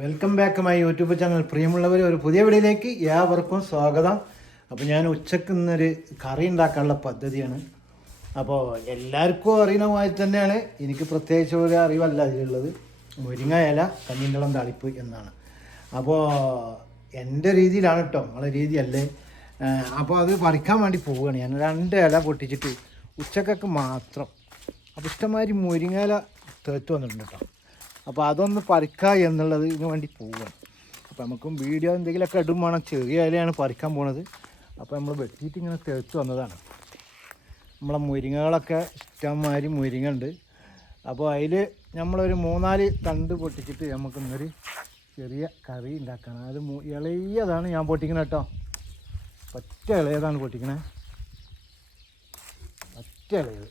Welcome back my YouTube channel പ്രിയമുള്ളവർ ഒരു പുതിയ വീഡിയോയിലേക്ക് ഏവർക്കും സ്വാഗതം. അപ്പോൾ ഞാൻ ഉച്ചയ്ക്ക് ഇന്നൊരു കറി ഉണ്ടാക്കാനുള്ള പദ്ധതിയാണ്. അപ്പോൾ എല്ലാവർക്കും അറിയുന്ന മാതിരി തന്നെയാണ്. എനിക്ക് പ്രത്യേകിച്ച് ഒരു അറിവല്ല അതിലുള്ളത്. മുരിങ്ങ ഇല കഞ്ഞിന്തളം തളിപ്പ് എന്നാണ്. അപ്പോൾ എന്റെ രീതിയിലാണ് കേട്ടോ നമ്മളെ രീതിയല്ലേ. അപ്പോൾ അത് പറിക്കാൻ വേണ്ടി പോവുകയാണ്. ഞാൻ രണ്ട് ഇല പൊട്ടിച്ചിട്ട് ഉച്ചക്കൊക്കെ മാത്രം. അപ്പോൾ ഇഷ്ടമാതിരി മുരിങ്ങ ഇല തേത്ത് വന്നിട്ടുണ്ട് കേട്ടോ അപ്പോൾ അതൊന്ന് പറിക്കുക എന്നുള്ളത് ഇതിന് വേണ്ടി പോവുകയാണ് അപ്പോൾ നമുക്കും വീഡിയോ എന്തെങ്കിലുമൊക്കെ ഇടും വേണം. ചെറിയ ഇലയാണ് പറിക്കാൻ പോണത്. അപ്പോൾ നമ്മൾ വെട്ടിയിട്ട് ഇങ്ങനെ തെളുത്ത് വന്നതാണ്. നമ്മളെ മുരിങ്ങകളൊക്കെ ഇഷ്ടംമാതിരി മുരിങ്ങ ഉണ്ട് അപ്പോൾ അതിൽ നമ്മളൊരു മൂന്നാൽ തണ്ട് പൊട്ടിച്ചിട്ട് നമുക്ക് ഇന്നൊരു ചെറിയ കറി ഉണ്ടാക്കണം. അത് ഇളയതാണ് ഞാൻ പൊട്ടിക്കണേ കേട്ടോ. പറ്റ ഇളയതാണ് പൊട്ടിക്കണേ. പറ്റ ഇളയത്.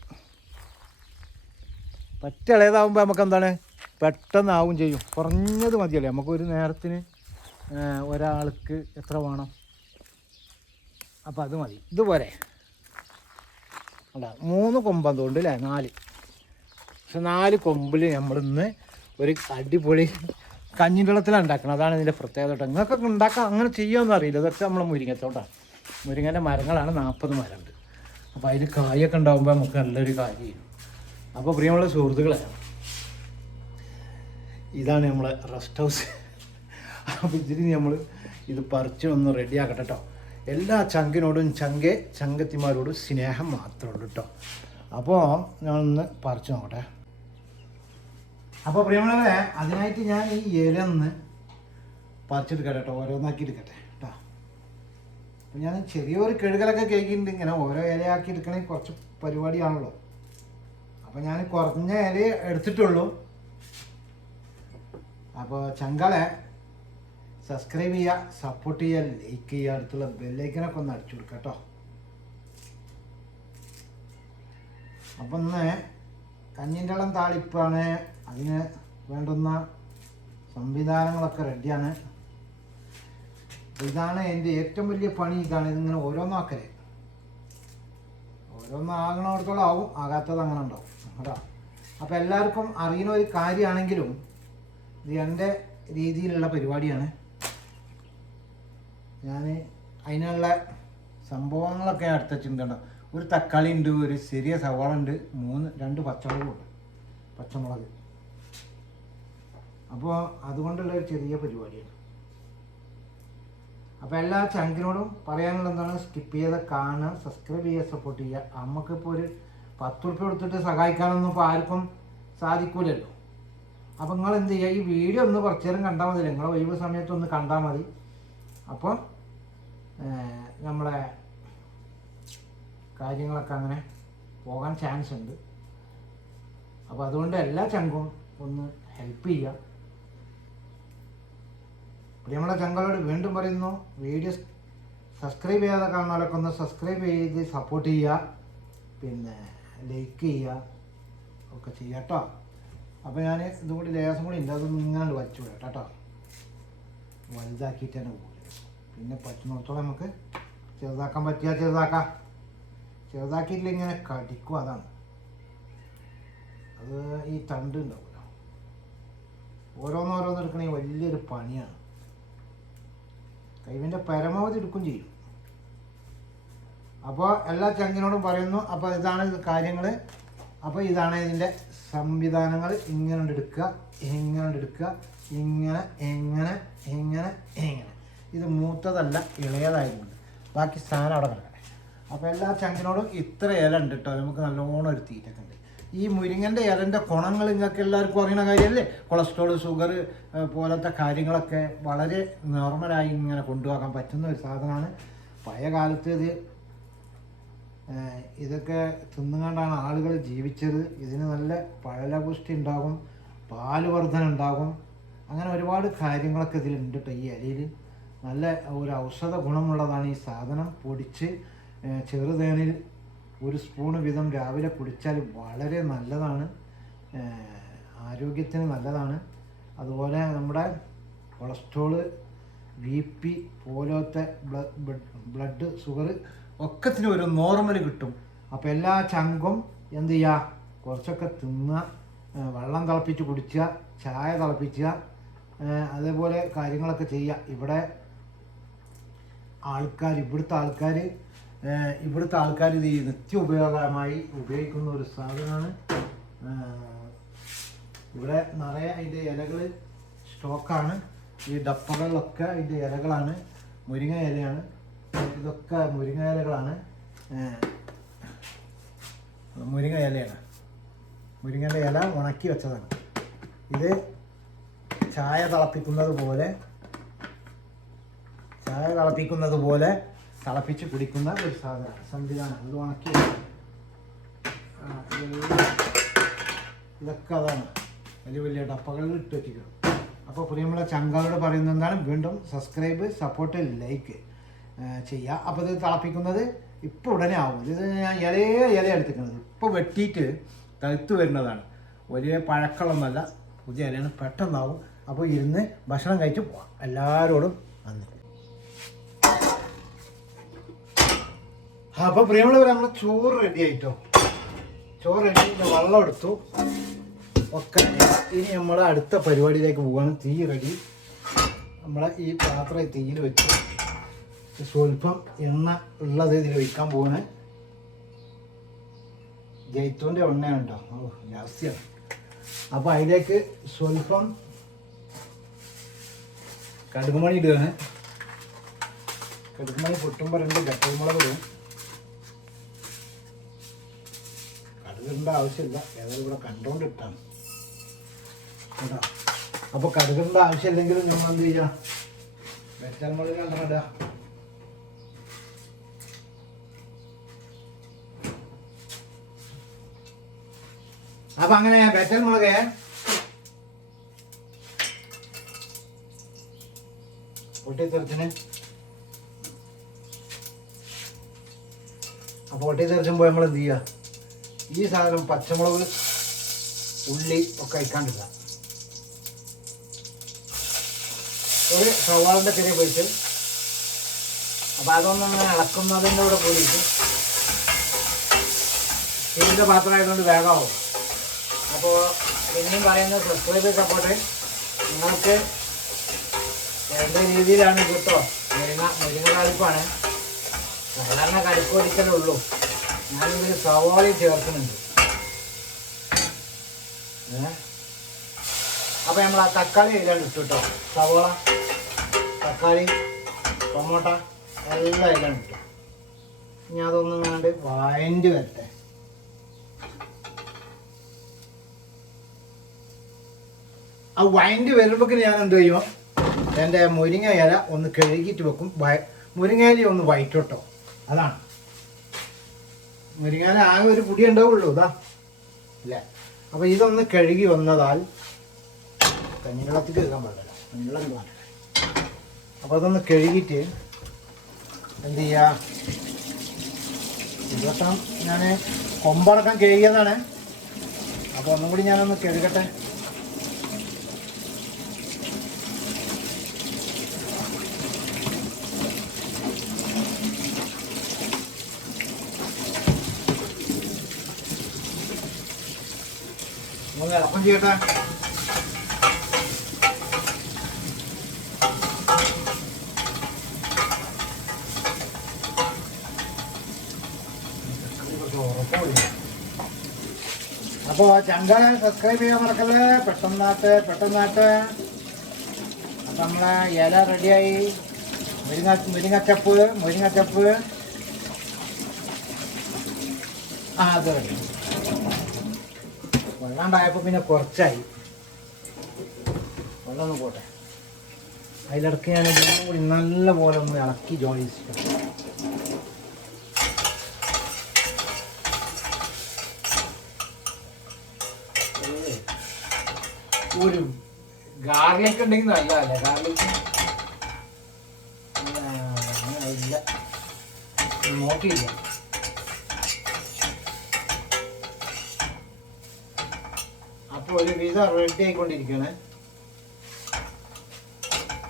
പറ്റ ഇളയതാവുമ്പോൾ നമുക്ക് എന്താണ് പെട്ടെന്നാവും ചെയ്യും. കുറഞ്ഞത് മതിയല്ലേ? നമുക്കൊരു നേരത്തിന് ഒരാൾക്ക് എത്ര വേണം? അപ്പോൾ അത് മതി. ഇതുപോലെ. അല്ല മൂന്ന് കൊമ്പം തോണ്ട് അല്ലേ? നാല്. പക്ഷെ നാല് കൊമ്പിൽ നമ്മളിന്ന് ഒരു അടിപൊളി കഞ്ഞി വെള്ളത്തിലാണ് ഉണ്ടാക്കണം അതാണ് ഇതിന്റെ പ്രത്യേകത കേട്ടോ. നിങ്ങൾക്കൊക്കെ ഉണ്ടാക്കാൻ അങ്ങനെ ചെയ്യുമെന്ന് അറിയില്ല. ഇതൊക്കെ നമ്മൾ മുരിങ്ങത്തോട്ടാണ്. മുരിങ്ങന്റെ മരങ്ങളാണ് നാൽപ്പത് മരമുണ്ട്. അപ്പോൾ അതിൽ കായൊക്കെ ഉണ്ടാകുമ്പോൾ നമുക്ക് നല്ലൊരു കാര്യം അപ്പോൾ പ്രിയമുള്ള സുഹൃത്തുക്കളെ ഇതാണ് നമ്മളെ റെസ്റ്റ് ഹൗസ്. അപ്പോൾ ഇതിന് നമ്മൾ ഇത് പറിച്ച് ഒന്ന് റെഡിയാക്കട്ടെ കേട്ടോ എല്ലാ ചങ്കിനോടും ചങ്കെ ചങ്കത്തിമാരോടും സ്നേഹം മാത്രമേ ഉള്ളൂ കേട്ടോ അപ്പോൾ ഞാനൊന്ന് പറിച്ച് നോക്കട്ടെ. അപ്പോൾ പ്രിയമുള്ളവരെ അതിനായിട്ട് ഞാൻ ഈ ഇലന്ന് പറിച്ചെടുക്കട്ടെ കേട്ടോ ഓരോന്നാക്കി എടുക്കട്ടെ കേട്ടോ അപ്പം ഞാൻ ചെറിയൊരു കെഴുകലൊക്കെ കേൾക്കിയിട്ടുണ്ട് ഇങ്ങനെ ഓരോ ഇലയാക്കി എടുക്കണമെങ്കിൽ കുറച്ച് പരിപാടിയാണല്ലോ. അപ്പം ഞാൻ കുറഞ്ഞ ഇല എടുത്തിട്ടുള്ളൂ. അപ്പോൾ ചങ്കളെ സബ്സ്ക്രൈബ് ചെയ്യുക സപ്പോർട്ട് ചെയ്യുക ലൈക്ക് ചെയ്യുക അടുത്തുള്ള ബെല്ലൈക്കനൊക്കെ ഒന്ന് അടിച്ചു കൊടുക്കുക കേട്ടോ. അപ്പം ഇന്ന് കഞ്ഞിന്റെ ഇളം താളിപ്പാണ്. അതിന് വേണ്ടുന്ന സംവിധാനങ്ങളൊക്കെ റെഡിയാണ് ഇതാണ് എന്റെ ഏറ്റവും വലിയ പണി. ഇതാണ് ഇതിങ്ങനെ ഓരോന്നാക്കൽ ഓരോന്നാകണോടത്തോളം ആവും ആകാത്തത് അങ്ങനെ ഉണ്ടാവും. കേട്ടോ. അപ്പോൾ എല്ലാവർക്കും അറിയുന്ന ഒരു കാര്യമാണെങ്കിലും ഇത് എന്റെ രീതിയിലുള്ള പരിപാടിയാണ്. ഞാൻ അതിനുള്ള സംഭവങ്ങളൊക്കെ അടുത്ത ചിന്തണ്ട ഒരു തക്കാളി ഉണ്ട് ഒരു ചെറിയ സവാള ഉണ്ട് മൂന്ന് രണ്ട് പച്ചമുളകുണ്ട് പച്ചമുളക്. അപ്പോൾ അതുകൊണ്ടുള്ള ഒരു ചെറിയ പരിപാടിയാണ്. അപ്പോൾ എല്ലാ ചങ്കിനോടും പറയാനുള്ള എന്താണ്? സ്കിപ്പ് ചെയ്ത് കാണുക സബ്സ്ക്രൈബ് ചെയ്യുക സപ്പോർട്ട് ചെയ്യുക. നമുക്കിപ്പോൾ ഒരു പത്ത് ഉറുപ്പ്യ കൊടുത്തിട്ട് സഹായിക്കാനൊന്നും ഇപ്പോൾ ആർക്കും സാധിക്കൂലല്ലോ. അപ്പോൾ നിങ്ങൾ എന്ത് ചെയ്യുക? ഈ വീഡിയോ ഒന്ന് കുറച്ച് നേരം കണ്ടാൽ മതി. നിങ്ങൾ ഒഴിവ് സമയത്ത് ഒന്ന് കണ്ടാൽ മതി. അപ്പോൾ നമ്മളെ കാര്യങ്ങളൊക്കെ അങ്ങനെ പോകാൻ ചാൻസ് ഉണ്ട്. അപ്പോൾ അതുകൊണ്ട് എല്ലാ ചങ്കും ഒന്ന് ഹെൽപ്പ് ചെയ്യുക. പ്രിയമുള്ള ചങ്കളോട് വീണ്ടും പറയുന്നു. വീഡിയോ സബ്സ്ക്രൈബ് ചെയ്യാതെ കാണുന്നവരൊക്കെ ഒന്ന് സബ്സ്ക്രൈബ് ചെയ്ത് സപ്പോർട്ട് ചെയ്യുക. പിന്നെ ലൈക്ക് ചെയ്യുക. ഒക്കെ ചെയ്യാം കേട്ടോ അപ്പോൾ ഞാൻ ഇതും കൂടി ലേസം കൂടി ഉണ്ട് അതൊന്നും ഇങ്ങനെ വിടാം കേട്ടോ. വലുതാക്കിയിട്ട് തന്നെ പിന്നെ പറ്റുന്നിടത്തോളം നമുക്ക് ചെറുതാക്കാൻ പറ്റിയാൽ ചെറുതാക്കാം. ചെറുതാക്കിയിട്ടില്ല ഇങ്ങനെ കടിക്കും അതാണ്. അത് ഈ തണ്ട് ഉണ്ടാവില്ല ഓരോന്നോരോന്ന് എടുക്കണേ വലിയൊരു പണിയാണ്. കഴിവിന്റെ പരമാവധി എടുക്കും ചെയ്യും. അപ്പോൾ എല്ലാ ചങ്കിനോടും പറയുന്നു. അപ്പോൾ ഇതാണ് കാര്യങ്ങൾ അപ്പോൾ ഇതാണ് ഇതിന്റെ സംവിധാനങ്ങൾ ഇങ്ങനെ എടുക്കുക ഇങ്ങനെ എടുക്കുക ഇങ്ങനെ എങ്ങനെ എങ്ങനെ എങ്ങനെ ഇത് മൂത്തതല്ല ഇളയതായിരുന്നു ബാക്കി സാധനം അവിടെ കിടക്കട്ടെ. അപ്പോൾ എല്ലാ ചങ്കിനോടും ഇത്ര ഇല ഉണ്ട് കേട്ടോ നമുക്ക് നല്ലോണം ഒരു തീറ്റൊക്കെ ഉണ്ട്. ഈ മുരിങ്ങന്റെ ഇലന്റെ ഗുണങ്ങൾ നിങ്ങൾക്ക് എല്ലാവർക്കും അറിയുന്ന കാര്യമല്ലേ? കൊളസ്ട്രോൾ ഷുഗർ പോലത്തെ കാര്യങ്ങളൊക്കെ വളരെ നോർമലായി ഇങ്ങനെ കൊണ്ടുപോകാൻ പറ്റുന്ന ഒരു സാധനമാണ്. പഴയ കാലത്ത് ഇത് ഇതൊക്കെ തിന്നുകൊണ്ടാണ് ആളുകൾ ജീവിച്ചത്. ഇതിന് നല്ല പഴലപുഷ്ടി ഉണ്ടാകും പാൽ വർധന ഉണ്ടാകും. അങ്ങനെ ഒരുപാട് കാര്യങ്ങളൊക്കെ ഇതിലുണ്ട് കേട്ടോ ഈ അരിയിൽ. നല്ല ഒരു ഔഷധ ഗുണമുള്ളതാണ് ഈ സാധനം. പൊടിച്ച് ചെറുതേനിൽ ഒരു സ്പൂൺ വീതം രാവിലെ കുടിച്ചാൽ വളരെ നല്ലതാണ്. ആരോഗ്യത്തിന് നല്ലതാണ്. അതുപോലെ നമ്മുടെ കൊളസ്ട്രോൾ ബി പി പോലത്തെ ബ്ലഡ് ഷുഗർ ഒക്കത്തിന് ഒരു നോർമൽ കിട്ടും. അപ്പോൾ എല്ലാ ചങ്കും എന്ത് ചെയ്യുക കുറച്ചൊക്കെ തിന്നുക വെള്ളം തിളപ്പിച്ച് കുടിക്കുക ചായ തിളപ്പിക്കുക അതേപോലെ കാര്യങ്ങളൊക്കെ ചെയ്യുക. ഇവിടെ ആൾക്കാർ ഇവിടുത്തെ ആൾക്കാർ ഇവിടുത്തെ ആൾക്കാർ ഇത് ഈ നിത്യ ഉപയോഗമായി ഉപയോഗിക്കുന്ന ഒരു സാധനമാണ്. ഇവിടെ നിറയെ അതിന്റെ ഇലകൾ സ്റ്റോക്കാണ്. ഈ ഡപ്പകളിലൊക്കെ അതിന്റെ ഇലകളാണ്. മുരിങ്ങ ഇലയാണ്. ഇതൊക്കെ മുരിങ്ങ ഇലകളാണ് മുരിങ്ങ ഇലയാണ്. മുരിങ്ങന്റെ ഇല ഉണക്കി വെച്ചതാണ്. ഇത് ചായ തിളപ്പിക്കുന്നത് പോലെ ചായ തിളപ്പിക്കുന്നത് പോലെ തിളപ്പിച്ച് കുടിക്കുന്ന ഒരു സാധനം സംവിധാനം. ഇത് ഉണക്കി ഇതൊക്കെ അതാണ്. വലിയ വലിയ ഡപ്പകളിൽ ഇട്ട് വെച്ചിരിക്കുന്നത്. അപ്പോൾ പ്രിയമുള്ള ചങ്കളോട് പറയുന്നത് എന്താണ്? വീണ്ടും സബ്സ്ക്രൈബ് സപ്പോർട്ട് ലൈക്ക് ചെയ്യുക അപ്പോൾ ഇത് തിളപ്പിക്കുന്നത് ഇപ്പോൾ ഉടനെ ആവും. ഇത് ഞാൻ ഇലയെ ഇല എടുത്തിരിക്കുന്നത്. ഇപ്പോൾ വെട്ടിയിട്ട് തഴുത്ത് വരുന്നതാണ്. വലിയ പഴക്കളമൊന്നുമല്ല പുതിയ ഇലയാണ്. പെട്ടെന്നാവും. അപ്പോൾ ഇരുന്ന് ഭക്ഷണം കഴിച്ച് പോവാം. എല്ലാവരോടും നന്ദി. അപ്പോൾ പ്രിയമുള്ളവർ നമ്മൾ ചോറ് റെഡി ആയിട്ടോ? ചോറ് റെഡി വെള്ളം എടുത്തു. ഒക്കെ ഇനി നമ്മൾ അടുത്ത പരിപാടിയിലേക്ക് പോവാണ്. തീ റെഡി നമ്മളെ ഈ പാത്രം തീയിൽ വെച്ച്. സ്വല്പം എണ്ണ ഉള്ളത് ഇതിൽ ഒഴിക്കാൻ പോവാണ്. ജൈത്തൂന്റെ എണ്ണയാണ് കേട്ടോ ഓ ജാസ്തിയാണ് അപ്പോൾ അതിലേക്ക് സ്വല്പം കടുകുമണി ഇടുകയാണ്. കടുകുമണി പൊട്ടുമ്പോൾ രണ്ട് കട്ടുമുളക് ഇടും. കടുകിടേണ്ട ആവശ്യമില്ല. ഏതായാലും ഇവിടെ കണ്ടോണ്ട് ഇട്ടാണ്. കേട്ടോ? അപ്പോൾ കടുകിടേണ്ട ആവശ്യമില്ലെങ്കിലും നിങ്ങൾ എന്ത് ചെയ്യുക മുളക് രണ്ടെണ്ണം അപ്പൊ അങ്ങനെ വെറ്റൽ മുളക് പൊട്ടിത്തെറിച്ചിന്. അപ്പൊ പൊട്ടിത്തെറിച്ചുമ്പോൾ നമ്മൾ എന്ത് ചെയ്യുക ഈ സാധനം പച്ചമുളക് ഉള്ളി ഒക്കെ അയക്കാണ്ടില്ല ഒരു സവാളിന്റെ ചെറിയ പൊരിച്ച് അപ്പോൾ അതൊന്നും ഇളക്കുന്നതിന്റെ കൂടെ കൂടിയിട്ട് ചെറിയ പാത്രമായതുകൊണ്ട് വേഗമാവും അപ്പോൾ എന്നും പറയുന്ന സബ്സ്ക്രൈബ് സപ്പോർട്ട് നിങ്ങൾക്ക് രണ്ട് രീതിയിലാണ് കേട്ടോ മുരിങ്ങ മുരിങ്ങ കടുപ്പാണ്. സാധാരണ കടുപ്പ് പൊടിക്കലേ ഉള്ളൂ. ഞാനിതിൽ സവാളി ചേർക്കുന്നുണ്ട്. അപ്പോൾ നമ്മൾ ആ തക്കാളി ഇതിലാണ് ഇട്ടു കേട്ടോ. സവാള തക്കാളി ടൊമോട്ട എല്ലാം ഇതിലാണ് ഇട്ടു. ഇനി അതൊന്നും വേണ്ട വഴണ്ടി വരട്ടെ. ആ വൈൻഡ് വരുമ്പോൾ ഞാൻ എന്ത് ചെയ്യും? എന്റെ മുരിങ്ങ ഇല ഒന്ന് കഴുകിയിട്ട് വെക്കും. മുരിങ്ങ ഇല ഒന്ന് വയറ്റോട്ടോ. അതാണ്. മുരിങ്ങ ഇല ആകെ ഒരു പൊടി ഉണ്ടാവുള്ളൂ ഇതാ ഇല്ല? അപ്പോൾ ഇതൊന്ന് കഴുകി വന്നതാൽ കഞ്ഞിവെള്ളത്തിൽ കഴുകാൻ പാടില്ല. കഞ്ഞിവെള്ളം പാടില്ല അപ്പോൾ അതൊന്ന് കഴുകിയിട്ട് എന്ത് ചെയ്യുക ദിവസം ഞാൻ കൊമ്പടക്കം കഴുകിയതാണ്. അപ്പോൾ ഒന്നും കൂടി ഞാനൊന്ന് കഴുകട്ടെ. ഇളക്കം ചെയ്യട്ടെ? അപ്പോൾ ചങ്കാല സബ്സ്ക്രൈബ് ചെയ്യാൻ മറക്കല്ലേ? പെട്ടെന്നാട്ടെ പെട്ടെന്നാട്ടെ. അപ്പം നമ്മളെ ഇല റെഡിയായി. മുരിങ്ങ മുരിങ്ങച്ചപ്പ് മുരിങ്ങച്ചപ്പ്. ആ അത് റെഡി. വെള്ളമുണ്ടായപ്പോൾ പിന്നെ കുറച്ചായി. വെള്ളം പോട്ടെ. അതിലിടക്ക് ഞാൻ കൂടി നല്ല പോലെ ഒന്ന് ഇളക്കി ജോലിച്ചിട്ട് ഒരു ഗാർലിക് ഉണ്ടെങ്കിൽ നല്ലതല്ലേ? ഗാർലിക് ഇല്ല. നോക്കിയില്ല അപ്പോൾ ഒരു വിധം റെഡി ആയിക്കൊണ്ടിരിക്കുകയാണ്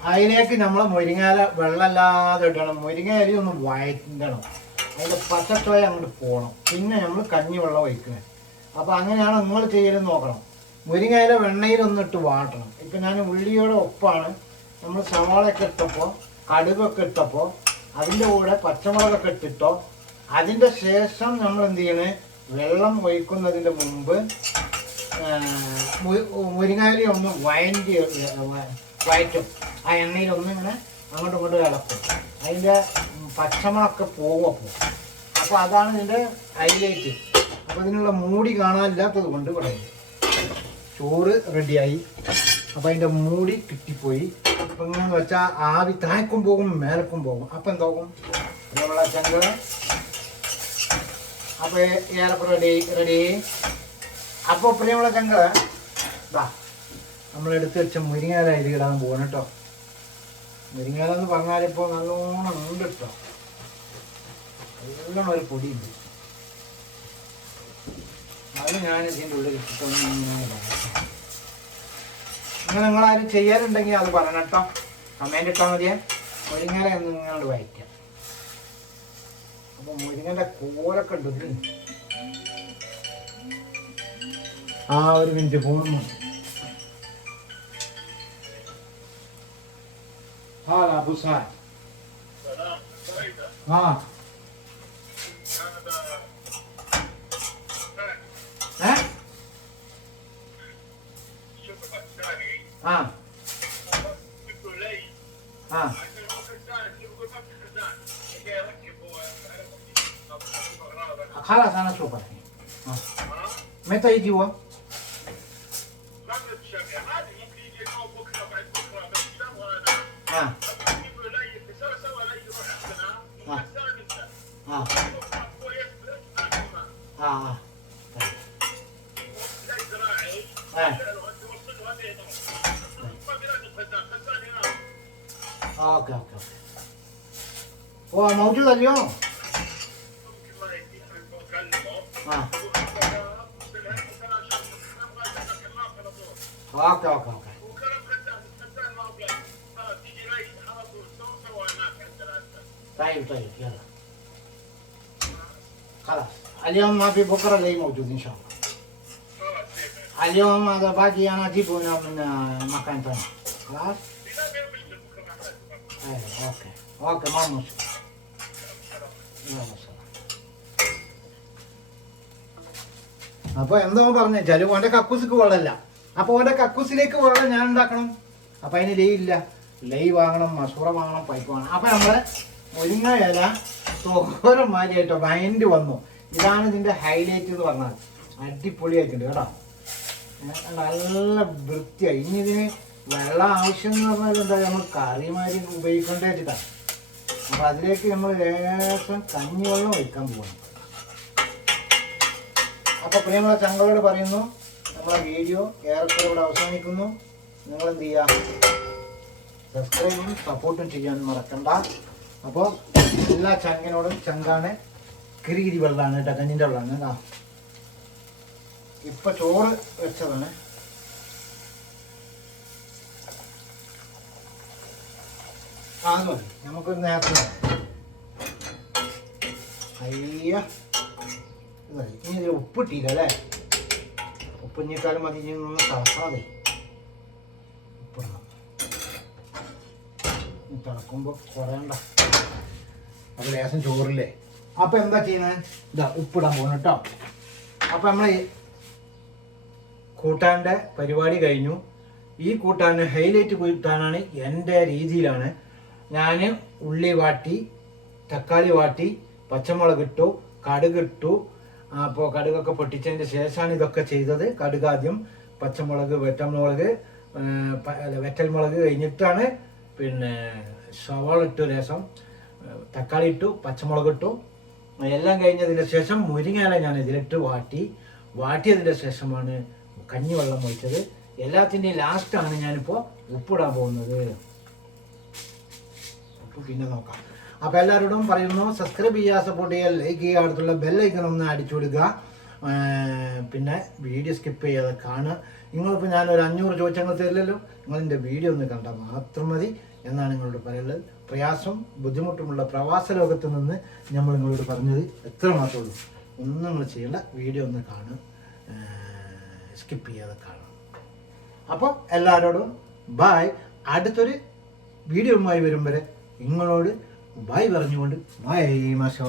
അതിലേക്ക് നമ്മൾ മുരിങ്ങയില വെള്ളമല്ലാതെ ഇടണം. മുരിങ്ങ അരി ഒന്ന് വഴറ്റണം അതിന്റെ പച്ചച്ചോയ അങ്ങോട്ട് പോകണം പിന്നെ നമ്മൾ കഞ്ഞി വെള്ളം ഒഴിക്കണേ. അപ്പോൾ അങ്ങനെയാണ് നിങ്ങൾ ചെയ്യലും നോക്കണം. മുരിങ്ങയില വെണ്ണയിലൊന്നിട്ട് വാട്ടണം. ഇപ്പം ഞാൻ ഉള്ളിയുടെ ഒപ്പാണ് നമ്മൾ സവാളയൊക്കെ ഇട്ടപ്പോൾ കടുകൊക്കെ ഇട്ടപ്പോൾ അതിന്റെ കൂടെ പച്ചമുളകൊക്കെ ഇട്ടിട്ടോ അതിന്റെ ശേഷം നമ്മൾ എന്ത് ചെയ്യണേ? വെള്ളം ഒഴിക്കുന്നതിന്റെ മുമ്പ് മുരിങ്ങയില ഒന്ന് വയറ്റി ആ എണ്ണയിൽ ഒന്നിങ്ങനെ അങ്ങോട്ടും ഇങ്ങോട്ടും ഇളക്കും. അതിന്റെ പച്ചമണൊക്കെ പോകും അപ്പോൾ. അപ്പോൾ അതാണ് ഇതിന്റെ ഹൈലൈറ്റ്. അപ്പോൾ ഇതിനുള്ള മൂടി കാണാനില്ലാത്തത് കൊണ്ട് പറയും ചോറ് റെഡിയായി. അപ്പോൾ അതിന്റെ മൂടി കിട്ടിപ്പോയി. അപ്പം ഇങ്ങനെ വെച്ചാൽ ആവി താഴേക്കും പോകും മേലക്കും പോകും. അപ്പം എന്താകും നമ്മളെ ചങ്ക. അപ്പോൾ ഏലപ്പം റെഡി റെഡി. അപ്പോൾ പ്രിയമുള്ള ചങ്ക ഇതാ നമ്മളെടുത്ത് വെച്ച മുരിങ്ങാല ഇതിൽ ഇടാൻ പോകണം കേട്ടോ മുരിങ്ങാല എന്ന് പറഞ്ഞാൽ ഇപ്പോൾ നല്ലോണം ഉണ്ട് കേട്ടോ നല്ലോണം ഒരു പൊടിയുണ്ട്. അത് ഞാൻ ഇതിന്റെ ഉള്ളിൽ ഇട്ടിട്ടൊന്ന്. അങ്ങനെ നിങ്ങളാരും ചെയ്യാറുണ്ടെങ്കിൽ അത് പറയണം കേട്ടോ കമന്റ് ഇട്ടാൽ മതിയെ. മുരിങ്ങല എന്ന് നിങ്ങളോട് വായിക്കാം അപ്പോൾ മുരിങ്ങന്റെ കോലൊക്കെ ഉണ്ട് ഇതിൽ. ആ ഒരു മിനിറ്റ് ഫോൺ ആ അബുസാൻ ആ ഏ ആ ആ خلاص انا اشوف الحين آه. متى يجي هو؟ 啊啊啊啊！哎，哎，好，好，好，我毛就在这用。طيب طيب يلا خلاص اليوم ما في بكره اللي موجود ان شاء الله اليوم هذا باقي انا اجيبه هنا من آه، مكان ثاني خلاص ايه اوكي اوكي ما مشكله يلا سلام അപ്പൊ എന്തോ പറഞ്ഞു വെച്ചാല് ഓന്റെ കക്കൂസിക്ക് വെള്ളമില്ല അപ്പൊ ഓന്റെ കക്കൂസിലേക്ക് വെള്ളം ഞാൻ ഉണ്ടാക്കണം അപ്പൊ അതിന് ലേ ഇല്ല ലൈ വാങ്ങണം മസൂറ വാങ്ങണം പൈപ്പ് വാങ്ങണം അപ്പൊ നമ്മള് മുരിങ്ങ ഇല തോരം മാതിരിയായിട്ടോ വൈൻഡ് വന്നു. ഇതാണ് ഇതിന്റെ ഹൈലൈറ്റ് എന്ന് പറഞ്ഞാൽ അടിപൊളിയായിട്ടുണ്ട് കേട്ടോ. നല്ല വൃത്തിയായി. ഇനി ഇതിന് വെള്ളം ആവശ്യം എന്ന് പറഞ്ഞാൽ എന്താ നമ്മൾ കറിമാരി ഉപയോഗിക്കേണ്ടേ വെച്ചിട്ടാണ് അപ്പൊ അതിലേക്ക് നമ്മൾ ലേശം കഞ്ഞിവെള്ളം ഒഴിക്കാൻ പോകണം അപ്പൊ പ്രിയമുള്ള ചങ്കളോട് പറയുന്നു നമ്മളെ വീഡിയോ ഏറെക്കുറെ ഇവിടെ അവസാനിക്കുന്നു. നിങ്ങൾ എന്ത് ചെയ്യുക സബ്സ്ക്രൈബും സപ്പോർട്ടും ചെയ്യാൻ മറക്കണ്ട. അപ്പോൾ എല്ലാ ചങ്കിനോടും ചങ്കാണ്. കിരികിരി വെള്ളമാണ് കേട്ടോ വെള്ളമാണ് കേട്ടോ ഇപ്പൊ ചോറ് വെച്ചതാണ്. ആ അത് മതി. നേരത്തെ അയ്യ. മതി. ഇനി ഇതിൽ ഉപ്പിട്ടില്ല അല്ലേ? ഉപ്പിഞ്ഞിട്ടാലും മതി ഇനി ഒന്ന് ഉപ്പിടണം. തിളക്കുമ്പോൾ കുറയണ്ട അത് ലേശം ചോറില്ലേ? അപ്പൊ എന്താ ചെയ്യുന്നത് ഇതാ ഉപ്പിടാൻ പോകണം കേട്ടോ അപ്പൊ നമ്മൾ കൂട്ടാന്റെ പരിപാടി കഴിഞ്ഞു. ഈ കൂട്ടാന് ഹൈലൈറ്റ് കൂട്ടാനാണ് എന്റെ രീതിയിലാണ്. ഞാൻ ഉള്ളി വാട്ടി തക്കാളി വാട്ടി പച്ചമുളക് ഇട്ടു കടുക് ഇട്ടു. അപ്പോൾ കടുകൊക്കെ പൊട്ടിച്ചതിന്റെ ശേഷമാണ് ഇതൊക്കെ ചെയ്തത്. കടുക് ആദ്യം പച്ചമുളക് വെറ്റമുളക് വെറ്റൽമുളക് കഴിഞ്ഞിട്ടാണ് പിന്നെ സവാള ഇട്ടു രസം തക്കാളി ഇട്ടു പച്ചമുളക് ഇട്ടു എല്ലാം കഴിഞ്ഞതിന് ശേഷം മുരിങ്ങയില ഞാൻ ഇതിലിട്ട് വാട്ടി. വാട്ടിയതിന്റെ ശേഷമാണ് കഞ്ഞിവെള്ളം ഒഴിച്ചത്. എല്ലാത്തിന്റെയും ലാസ്റ്റാണ് ഞാനിപ്പോൾ ഉപ്പിടാൻ പോകുന്നത്. അപ്പോൾ പിന്നെ നോക്കാം. അപ്പോൾ എല്ലാവരോടും പറയുന്നു സബ്സ്ക്രൈബ് ചെയ്യുക സപ്പോർട്ട് ചെയ്യുക ലൈക്ക് ചെയ്യുക അടുത്തുള്ള ബെല്ലൈക്കൺ ഒന്ന് അടിച്ചു കൊടുക്കുക പിന്നെ വീഡിയോ സ്കിപ്പ് ചെയ്യാതെ കാണുക. നിങ്ങളിപ്പോൾ ഞാനൊരു അഞ്ഞൂറ് ചോദിച്ചങ്ങൾ തരില്ലല്ലോ. നിങ്ങളെന്റെ വീഡിയോ ഒന്ന് കണ്ടാൽ മാത്രം മതി. എന്നാണ് നിങ്ങളോട് പറയുന്നത്. പ്രയാസം ബുദ്ധിമുട്ടുമുള്ള പ്രവാസ ലോകത്ത് നിന്ന് നമ്മൾ നിങ്ങളോട് പറഞ്ഞത് എത്ര മാത്രമേ ഒന്നും നിങ്ങൾ ചെയ്യേണ്ട. വീഡിയോ ഒന്ന് കാണുക. സ്കിപ്പ് ചെയ്യാതെ കാണുക. അപ്പോൾ എല്ലാവരോടും ബായ് അടുത്തൊരു വീഡിയോയുമായി വരും വരെ നിങ്ങളോട് ബായ് പറഞ്ഞുകൊണ്ട്. ബായ് മാഷാ